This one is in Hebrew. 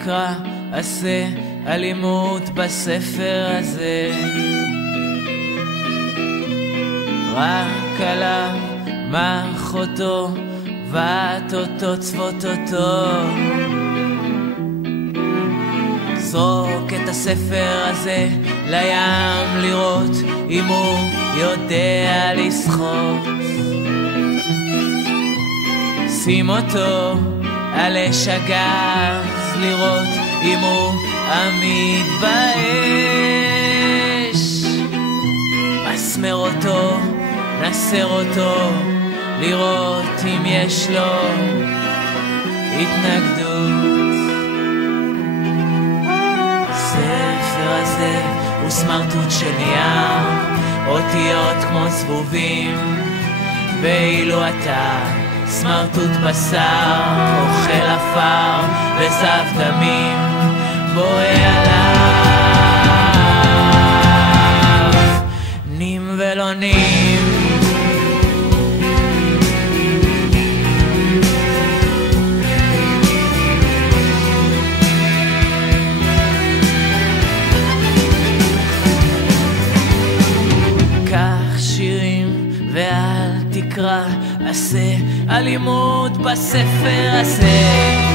תקרא, עשה אלימות בספר הזה. רק עליו מח אותו, ואת אותו, צוות אותו. זרוק את הספר הזה לים לראות אם הוא יודע לשחות. שים אותו על אש הגז לראות אם הוא עמיד באש. מסמר אותו, נסר אותו, לראות אם יש לו התנגדות. הספר הזה הוא סמרטוט של נייר, אותיות כמו זבובים, ואילו אתה סמרטוט בשר, אוכל אפר וזב דמים, בואה עליו נים ולא נים. קח שירים ואל תקרא, עשה אלימות בספר הזה.